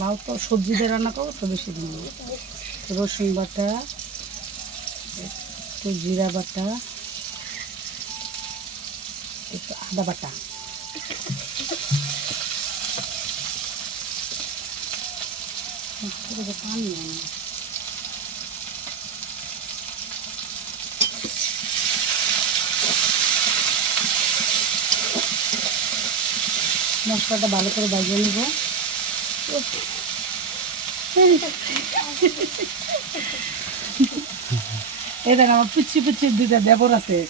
লাউ তো সবজি দিয়ে রান্না করব, তো বেশি দিন। রসুন বাটা, একটু জিরা বাটা, একটু আদা বাটা। মশলাটা ভালো করে বাজিয়ে নেব। এই দেখ আমার পিচ্ছি পিচ্ছি দুইটা দেবর আছে। এই।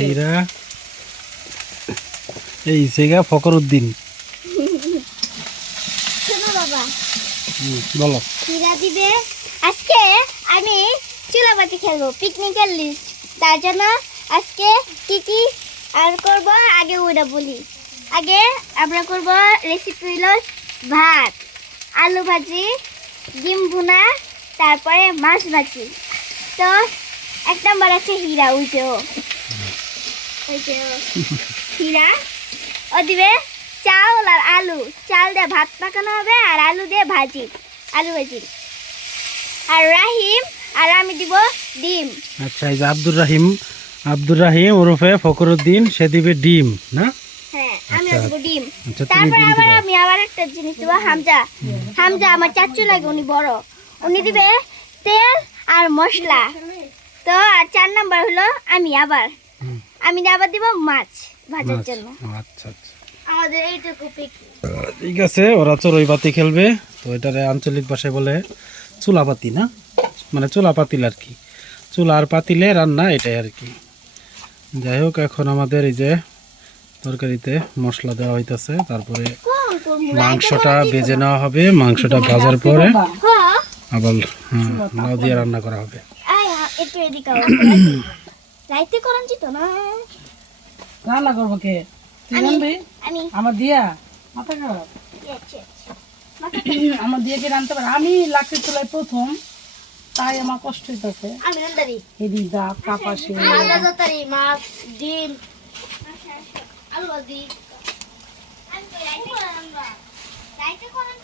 হীরা। সেগা ফকর উদ্দিন বলো। হীরা দিবে। আজকে আমি চুলাবাতি খেলব পিকনিকের লিস্ট তার জন্য আজকে কি কি আর করব আগে ওটা বলি। আগে আমরা করব রেসিপি হলো ভাত, আলু ভাজি, ডিম ভুনা, তারপরে মাছ ভাজি। তো এক নম্বর আছে হীরা, ওই যে ওই যে ও। হীরা। ও দিবে চাউল আর আলু। চাল দিয়ে ভাত পাকানো হবে আর আলু দিয়ে ভাজি। আলু ভাজি। আর রাহিম, আর আমি দিব ডিম। আচ্ছা এই যে আব্দুর রাহিম আব্দুর রাহিম ওরফে ফকর উদ্দিন সে দিবে ডিম, না? আমি আচ্ছা, ডিম। আচ্ছা তারপর আবার আমি আবার একটা জিনিস দিব হামজা। হামজা আমার চাচু লাগে উনি বড়। উনি দিবে তেল আর মশলা। তো আর চার নাম্বার হলো আমি আবার। আমি আবার দিব মাছ ভাজার জন্য। আচ্ছা আচ্ছা। আমাদের এইটুকু ঠিক আছে ওরা চড়ুই পাতি খেলবে। তো এটারে আঞ্চলিক ভাষায় বলে চুলা পাতি না? মানে চুলা পাতিল আর কি। চুলা আর পাতিলে রান্না এটাই আর কি। যাই হোক এখন আমাদের এই যে তরকারিতে মশলা দেওয়া হইতাছে তারপরে মাংসটা বেজে নেওয়া হবে মাংসটা ভাজার পরে হ্যাঁ। আবার হ্যাঁ লাউ দিয়ে রান্না করা হবে। না। রান্না করব কে? আমি- আমার দিয়া? মাথা খারাপ। আমার দিয়ে কি রানতে পারে? আমি প্রথম তাই আমার কষ্ট হইতেছে। এদিক কাপাসে। মাছ ডিম রাইতে করেন